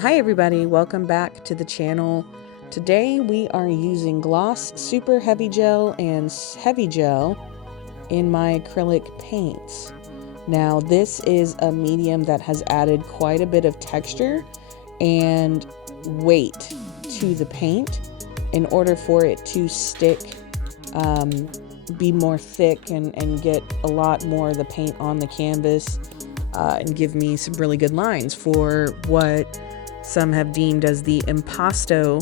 Hi everybody, welcome back to the channel. Today we are using gloss, super heavy gel, and heavy gel in my acrylic paints. Now this is a medium that has added quite a bit of texture and weight to the paint in order for it to stick, be more thick and get a lot more of the paint on the canvas and give me some really good lines for what some have deemed as the impasto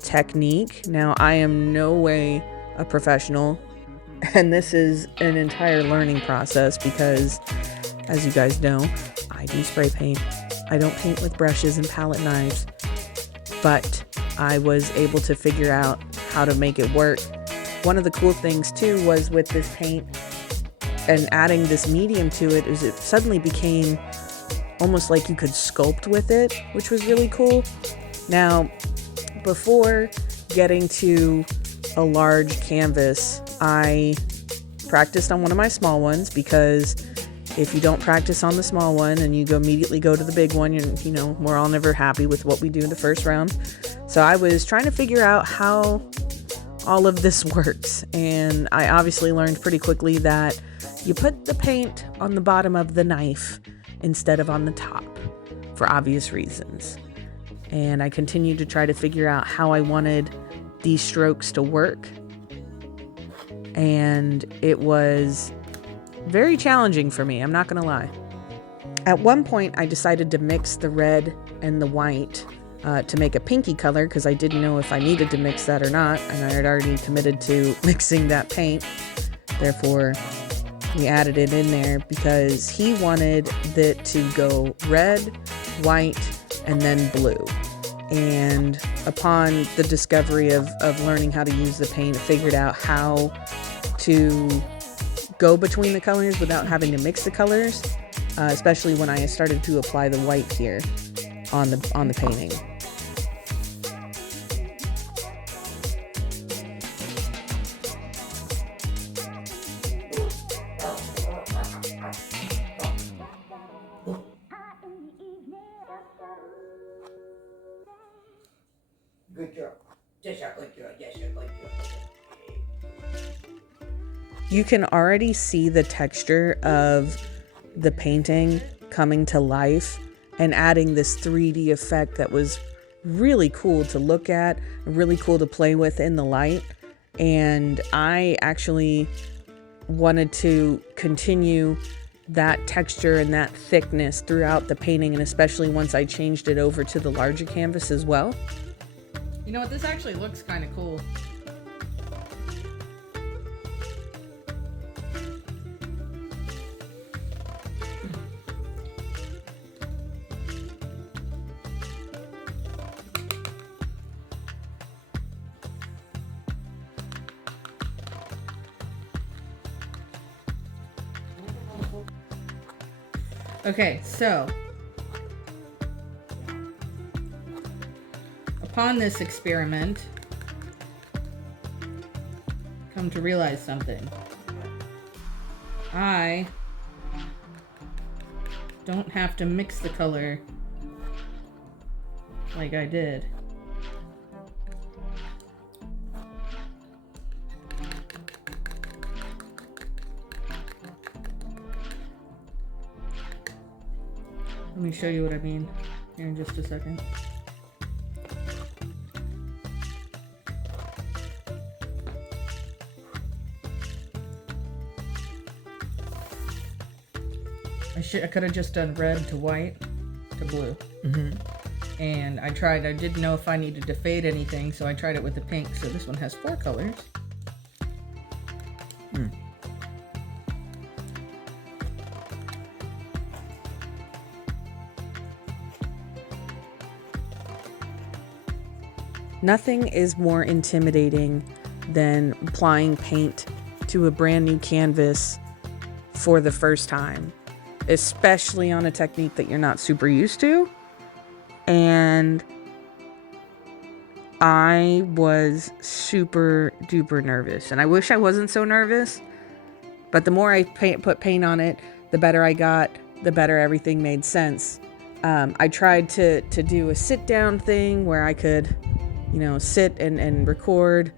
technique. Now, I am no way a professional, and this is an entire learning process because, as you guys know, I do spray paint. I don't paint with brushes and palette knives, but I was able to figure out how to make it work. One of the cool things too was with this paint and adding this medium to it is it suddenly became almost like you could sculpt with it, which was really cool. Now, before getting to a large canvas, I practiced on one of my small ones because if you don't practice on the small one and you immediately go to the big one, you know, we're all never happy with what we do in the first round. So I was trying to figure out how all of this works, and I obviously learned pretty quickly that you put the paint on the bottom of the knife instead of on the top for obvious reasons. And I continued to try to figure out how I wanted these strokes to work. And it was very challenging for me, I'm not gonna lie. At one point, I decided to mix the red and the white to make a pinky color because I didn't know if I needed to mix that or not. And I had already committed to mixing that paint. Therefore, we added it in there because he wanted it to go red, white, and then blue. And upon the discovery of learning how to use the paint, I figured out how to go between the colors without having to mix the colors, especially when I started to apply the white here on the painting. Good job. Just a good girl. Yes, a good girl. You can already see the texture of the painting coming to life and adding this 3D effect that was really cool to look at, really cool to play with in the light. And I actually wanted to continue that texture and that thickness throughout the painting, and especially once I changed it over to the larger canvas as well. You know what, this actually looks kind of cool. Okay, so upon this experiment, come to realize something. I don't have to mix the color like I did. Let me show you what I mean here in just a second. I could have just done red to white to blue. Mm-hmm. And I didn't know if I needed to fade anything, so I tried it with the pink. So this one has 4 colors. Nothing is more intimidating than applying paint to a brand new canvas for the first time, especially on a technique that you're not super used to. And I was super duper nervous, and I wish I wasn't so nervous, but the more I put paint on it, the better I got, the better everything made sense. I tried to do a sit down thing where I could, sit and record.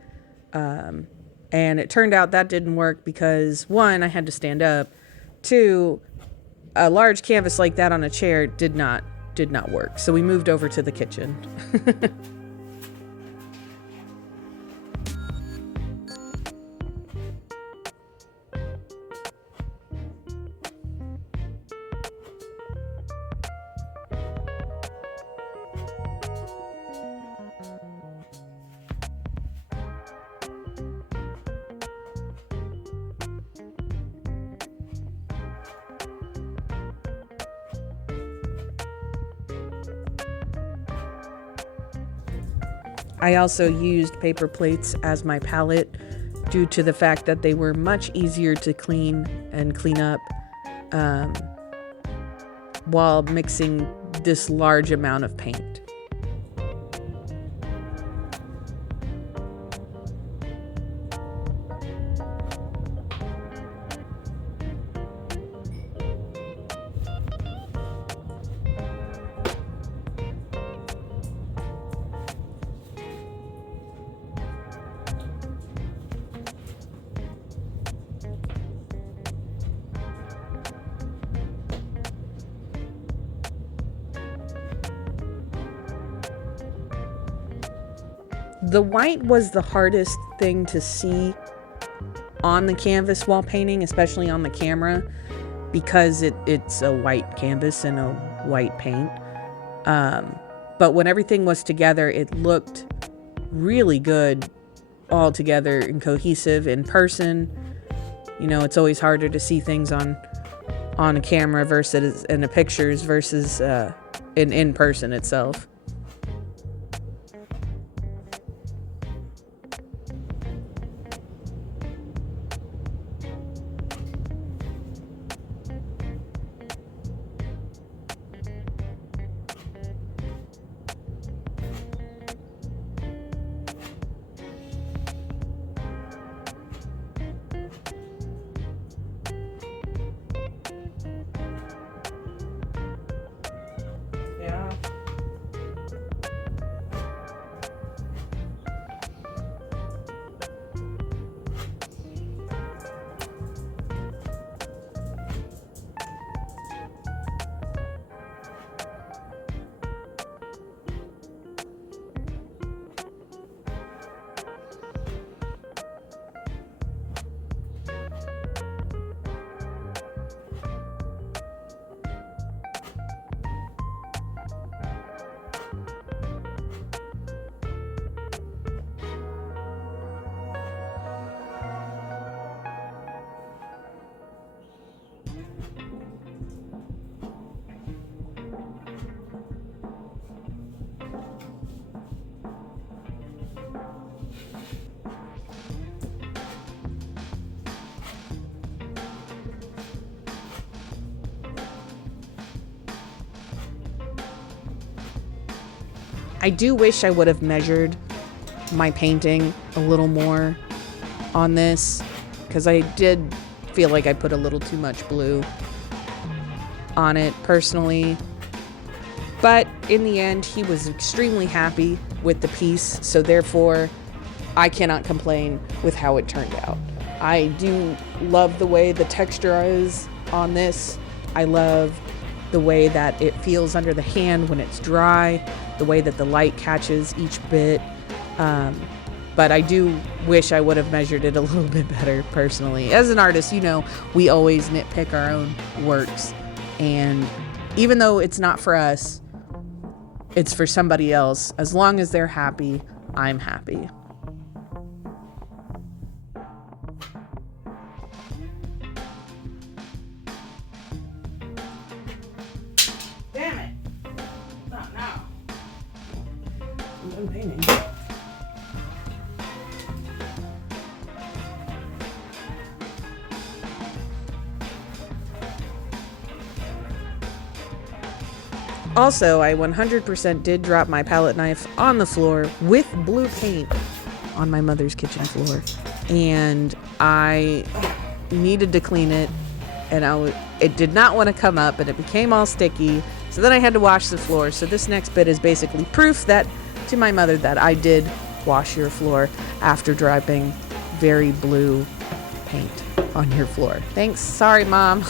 And it turned out that didn't work because, one, I had to stand up. Two, a large canvas like that on a chair did not work. So we moved over to the kitchen. I also used paper plates as my palette due to the fact that they were much easier to clean and clean up while mixing this large amount of paint. The white was the hardest thing to see on the canvas while painting, especially on the camera, because it's a white canvas and a white paint. But when everything was together, it looked really good all together and cohesive in person. It's always harder to see things on a camera versus in the pictures versus in person itself. I do wish I would have measured my painting a little more on this, because I did feel like I put a little too much blue on it personally. But in the end, he was extremely happy with the piece, so therefore I cannot complain with how it turned out. I do love the way the texture is on this. I love the way that it feels under the hand when it's dry, the way that the light catches each bit. But I do wish I would have measured it a little bit better personally. As an artist, we always nitpick our own works. And even though it's not for us, it's for somebody else. As long as they're happy, I'm happy. Damn it! Not now. I'm done painting. Also, I 100% did drop my palette knife on the floor with blue paint on my mother's kitchen floor. And I needed to clean it. And it did not want to come up, and it became all sticky. So then I had to wash the floor. So this next bit is basically proof that to my mother that I did wash your floor after dropping very blue paint on your floor. Thanks. Sorry, Mom.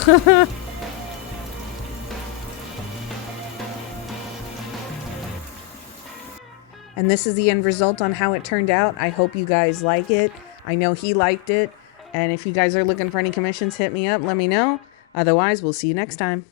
And this is the end result on how it turned out. I hope you guys like it. I know he liked it. And if you guys are looking for any commissions, hit me up. Let me know. Otherwise, we'll see you next time.